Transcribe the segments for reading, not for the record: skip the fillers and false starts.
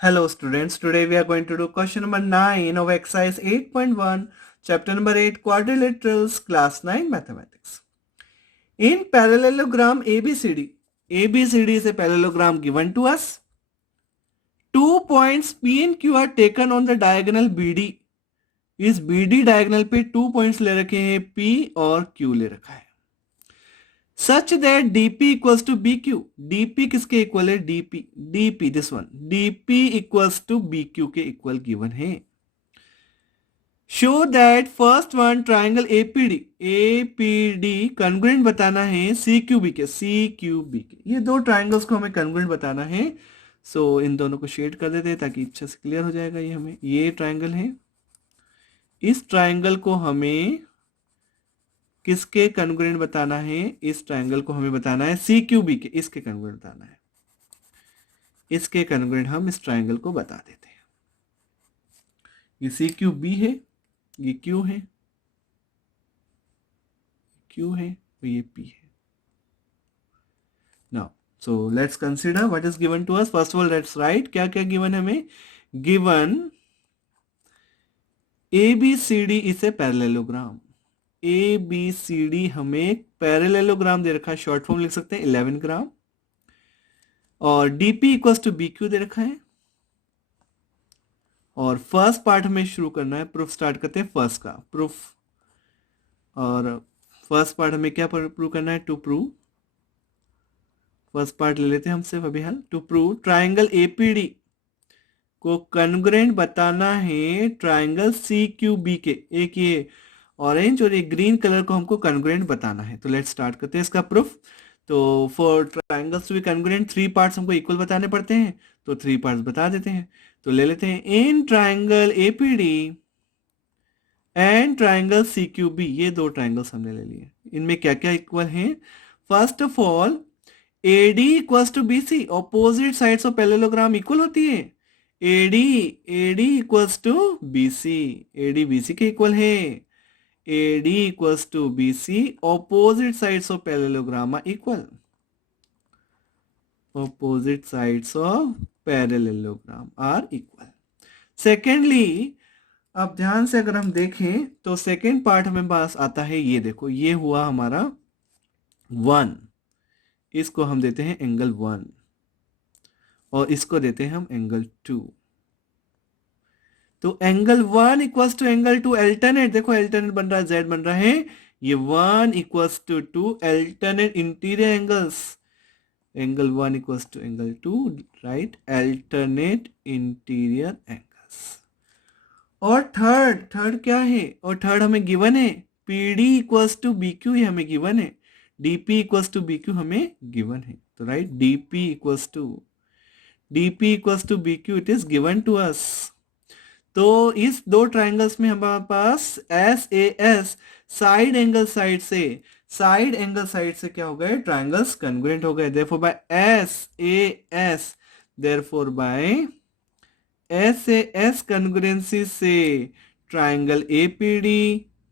Hello students, today we are going to do question number 9 of exercise 8.1, chapter number 8, quadrilaterals, class 9 mathematics. In parallelogram ABCD is a parallelogram given to us. 2 points P and Q are taken on the diagonal BD. इस BD diagonal पे 2 points ले रखे हैं, P और Q ले रखा है. Such that DP equals to BQ. DP किसके इक्वल है? DP this one. DP equals to BQ के इक्वल गिवन है. Show that first one triangle APD congruent बताना है CQB के. ये दो ट्राइंगल्स को हमें congruent बताना है. सो इन दोनों को शेड कर देते हैं ताकि अच्छे से क्लियर हो जाएगा. ये हमें ये ट्राइंगल है. इस ट्राइंगल को हमें किसके कॉन्ग्रुएंट बताना है? इस ट्राइंगल को हमें बताना है CQB के. इसके कॉन्ग्रुएंट बताना है. इसके कॉन्ग्रुएंट हम इस ट्राइंगल को बता देते हैं. ये CQB है, ये Q है, और ये P है. Now so let's consider what is given to us. First of all let's write क्या क्या गिवन है हमें. Given ABCD is a parallelogram. ABCD हमें पैरेललोग्राम दे रखा है. शॉर्ट फॉर्म लिख सकते हैं 11 ग्राम. और DP इक्वल्स टू BQ दे रखा है. और फर्स्ट पार्ट हमें शुरू करना है. प्रूफ स्टार्ट करते हैं फर्स्ट का प्रूफ. और फर्स्ट पार्ट हमें क्या प्रूव करना है? To prove. फर्स्ट पार्ट ले लेते हैं हम सिर्फ अभी हल. टू प्रूव ट्राइंगल APD को कॉन्ग्रुएंट बताना है ट्राइंगल CQB के. एक ये ऑरेंज और एक ग्रीन कलर को हमको कॉन्ग्रुएंट बताना है. तो लेट्स स्टार्ट करते हैं इसका प्रूफ. तो for triangles to be congruent 3 parts हमको इक्वल बताने पड़ते हैं. तो 3 पार्ट्स बता देते हैं. तो ले लेते हैं in triangle APD and triangle CQB. ये दो ट्राइंगल्स हमने ले लिए. इनमें क्या क्या इक्वल हैं? First of all AD equals to BC. Opposite sides of parallelogram equal होती है. AD equals to BC. AD BC के इक्वल है. AD equals to BC. Opposite sides of parallelogram are equal. Opposite sides of parallelogram are equal. Secondly, अब ध्यान से अगर हम देखें तो सेकेंड पार्ट हमें पास आता है. ये देखो, ये हुआ हमारा 1. इसको हम देते हैं एंगल 1 और इसको देते हैं हम एंगल 2. तो angle 1 equals to angle 2 alternate. देखो अल्टरनेट बन रहा है, Z बन रहा है. ये 1 equals to 2 alternate interior angles. Angle 1 equals to angle 2, right, alternate interior angles. और थर्ड क्या है? और थर्ड हमें गिवन है PD इक्वल्स टू BQ. ये हमें गिवन है. DP इक्वल्स टू BQ हमें गिवन है. तो right, DP equals to BQ it is given to us. तो इस दो ट्राइंगल्स में हमारे पास SAS साइड एंगल साइड से क्या हो गए? ट्राइंगल्स कॉन्ग्रुएंट हो गए. देयरफॉर बाय SAS कॉन्ग्रुएंसी से ट्राइंगल APD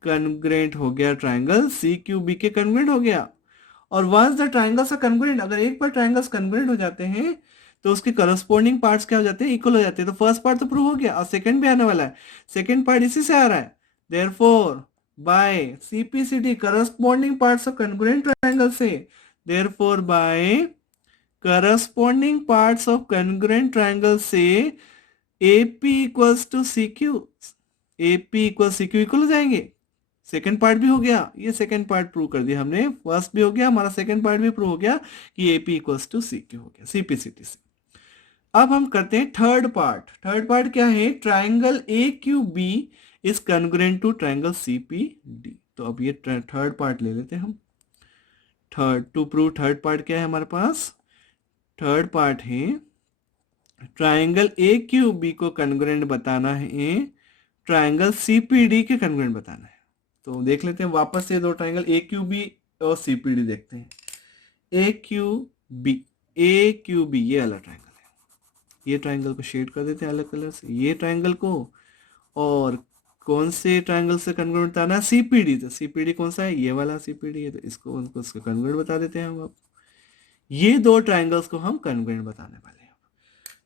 कॉन्ग्रुएंट हो गया, ट्राइंगल CQB के कॉन्ग्रुएंट हो गया. और once the triangles are congruent, अगर एक बार ट्राइंगल्स कॉन्ग्रुएंट हो जाते हैं तो उसके करस्पॉन्डिंग पार्ट्स क्या हो जाते हैं? इक्वल हो जाते हैं. तो फर्स्ट पार्ट तो प्रूव हो गया और सेकंड भी आने वाला है. सेकंड पार्ट इसी से आ रहा है. Therefore by CPCD corresponding parts of congruent triangle से, therefore by corresponding parts of congruent triangle से AP equals to CQ. AP equal CQ equal हो जाएंगे. सेकंड पार्ट भी हो गया. ये सेकंड पार्ट प्रूव कर दिया हमने. फर्स्ट भी हो गया हमारा, सेकंड पार्ट भी प्रूव हो गया कि AP इक्वल्स टू CQ हो गया CPCD से. अब हम करते हैं थर्ड पार्ट. थर्ड पार्ट क्या है? Triangle AQB is congruent to triangle CPD. तो अब ये थर्ड पार्ट ले लेते हैं हम. टू प्रूव थर्ड पार्ट क्या है हमारे पास? थर्ड पार्ट है ट्राइंगल AQB को कॉन्ग्रुएंट बताना है, ट्राइंगल CPD के कॉन्ग्रुएंट बताना है. तो देख लेते हैं वापस से दो ट्राइंगल AQB और CPD देखते हैं. AQB ये अलग ट्राइंगल. ये ट्राइंगल को शेड कर देते हैं अलग कलर से. ये ट्राइंगल को, और कौन से ट्राइंगल से कॉन्ग्रुएंट बताना है? CPD. तो CPD कौन सा है? ये वाला CPD है. तो इसको उसका कॉन्ग्रुएंट बता देते हैं हम. अब ये दो ट्राइंगल्स को हम कॉन्ग्रुएंट बताने वाले हैं.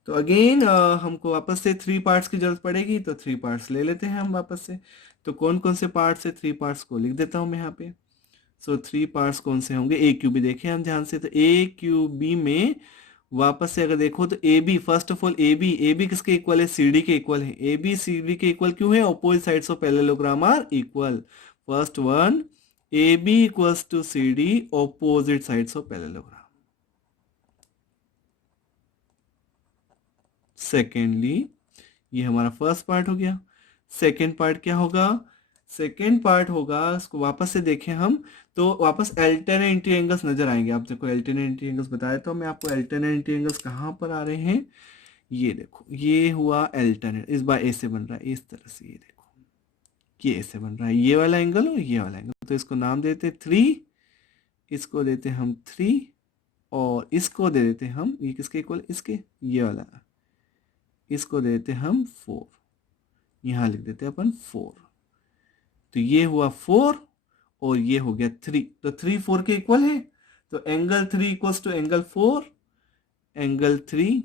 तो अगेन हमको वापस से 3 पार्ट्स की जरूरत पड़ेगी, तो 3 पार्ट्स ले लेते हैं हम वापस से। तो कौन कौन से पार्ट्स है, 3 पार्ट्स को लिख देता हूं मैं यहाँ पे। सो 3 पार्ट्स कौन से होंगे, ए क्यू बी देखें हम ध्यान से। तो ए क्यू बी में वापस से अगर देखो तो A B, first of all A B किसके इक्वल है, सी डी के इक्वल है। ए बी सी डी के इक्वल क्यों है, opposite sides of parallelogram are equal. First one, A B equals to C D, opposite sides of parallelogram. Secondly, ये हमारा first part हो गया। सेकेंड पार्ट क्या होगा, सेकेंड पार्ट होगा, इसको वापस से देखें हम तो वापस अल्टरनेट ट्रायंगल्स नजर आएंगे। आप देखो अल्टरनेट ट्रायंगल्स बताया तो मैं आपको, अल्टरनेट ट्रायंगल्स कहाँ पर आ रहे हैं, ये देखो ये हुआ अल्टरनेट, इस बार ए से बन रहा है इस तरह से, ये देखो ये ए से बन रहा है, ये वाला एंगल और ये वाला एंगल। तो इसको नाम देते 3, इसको देते हम 3 और इसको दे देते हम, ये किसके इक्वल, इसके, ये वाला, इसको दे देते हम 4, यहां लिख देते हैं अपन 4। तो ये हुआ 4 और ये हो गया 3, तो 3 4 के इक्वल है। तो angle 3 equals to angle 4, angle 3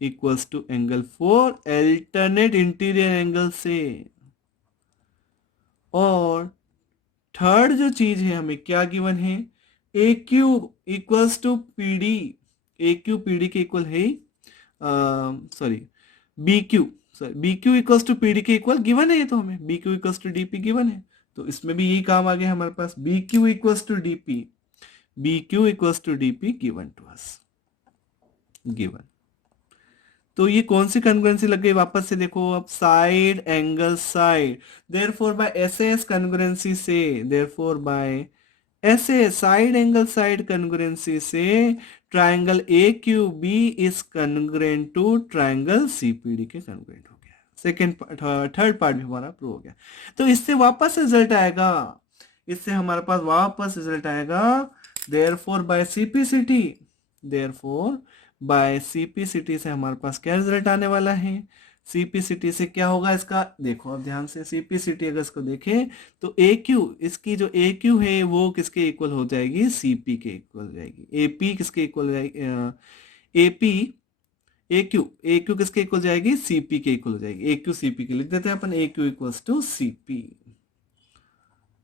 equals to angle 4 alternate interior angle से। और थर्ड जो चीज है हमें क्या गिवन है, A Q equals to P D, A Q P D के इक्वल है, sorry B Q, sorry B Q equals to P D के इक्वल गिवन है, ये तो हमें B Q equals to D P given है। तो इसमें भी यही काम आ गया हमारे पास, B Q equals to D P, B Q equals to D P given to us, given. तो ये कौन सी कॉन्ग्रुएंसी लग गई, वापस से देखो अब, side angle side, therefore by SS congruency से, देयरफॉर बाय ऐसे साइड एंगल साइड कॉन्ग्रुएंसी से triangle A Q B is congruent to triangle CPD के कॉन्ग्रुएंट हो गया। सेकंड थर्ड पार्ट भी हमारा प्रूव हो गया। तो इससे वापस रिजल्ट आएगा, इससे हमारे पास वापस रिजल्ट आएगा, therefore by CPCT, therefore by CPCT से हमारे पास क्या रिजल्ट आने वाला है, सीपीसीटी से क्या होगा इसका, देखो अब ध्यान से, सीपीसीटी अगर इसको देखें तो ए क्यू, इसकी जो ए क्यू है वो किसके इक्वल हो जाएगी, सीपी के इक्वल हो जाएगी। एपी किसके इक्वल हो जाएगी, एपी ए क्यू किसके इक्वल जाएगी, सीपी के इक्वल हो जाएगी। ए क्यू सीपी के लिख देते हैं अपन, A Q equals to CP,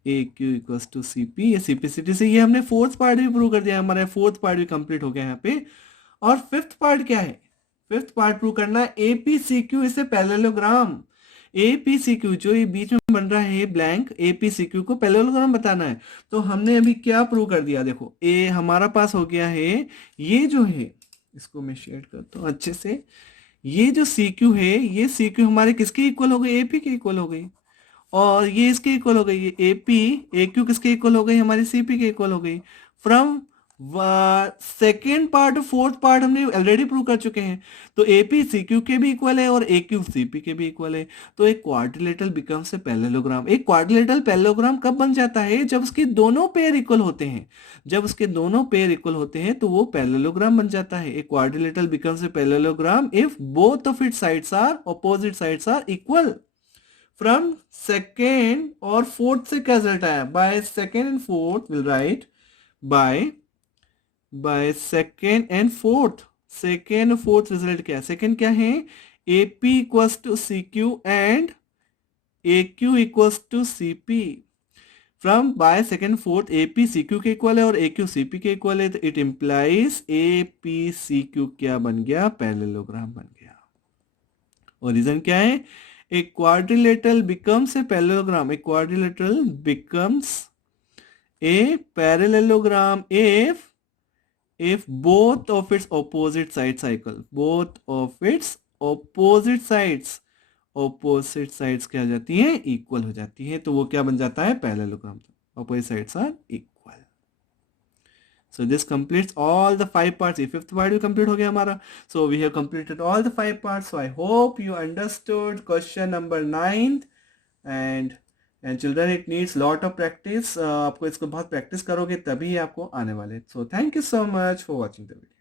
A Q equals to CP. ये सीपीसीटी से ये हमने फोर्थ पार्ट भी प्रूव कर दिया, हमारा फोर्थ पार्ट भी कंप्लीट हो गया यहाँ पे। और फिफ्थ पार्ट क्या है, फिफ्थ पार्ट प्रूव करना है एपीसीक्यू इसे पैरेललोग्राम, एपीसीक्यू जो ये बीच में बन रहा है ब्लैंक, एपीसीक्यू को पैरेललोग्राम बताना है। तो हमने अभी क्या प्रूव कर दिया, देखो ए हमारा पास हो गया है, ये जो है इसको मैं शेड करता हूं अच्छे से, ये जो सीक्यू है, ये सीक्यू हमारे किसके इक्वल हो गई, एपी के इक्वल हो गई, और ये इसके इक्वल हो गई, ये एपी एक्यू किसके इक्वल हो गई, हमारी सीपी के इक्वल हो गई। From second part fourth part हमने ऑलरेडी प्रूव कर चुके हैं। तो एपी सीक्यू के भी इक्वल है और एक्यू सीपी के भी इक्वल है। तो एक क्वाड्रिलेटरल बिकम्स ए पैरेललोग्राम। एक क्वाड्रिलेटरल पैरेललोग्राम कब बन जाता है, जब उसके दोनों पेयर इक्वल होते हैं, जब उसके दोनों पेयर इक्वल होते हैं तो वो पैरेललोग्राम बन जाता है। एक quadrilateral becomes a parallelogram if both of its sides are, opposite sides are equal. From second और फोर्थ से क्या रिजल्ट आया, by second and fourth will write by second and fourth, second fourth result क्या है, second क्या है, AP equals to CQ and AQ equals to CP. From by second fourth AP CQ के equal है और acute CP के equal है, तो इट इंप्लाइज एपी सीक्यू क्या बन गया, पैरेललोग्राम बन गया। और रीजन क्या है, a quadrilateral becomes a parallelogram, a quadrilateral becomes a parallelogram if both of its opposite sides are equal, both of its opposite sides क्या हो जाती है, इक्वल हो जाती है, तो वो क्या बन जाता है, parallelogram, opposite sides are equal। So this completes all the 5 parts. ये fifth part भी complete हो गया हमारा। So we have completed all the 5 parts. So I hope you understood question number 9 and children it needs lot of practice. आपको इसको बहुत practice करोगे तभी आपको आने वाले। So thank you so much for watching the video.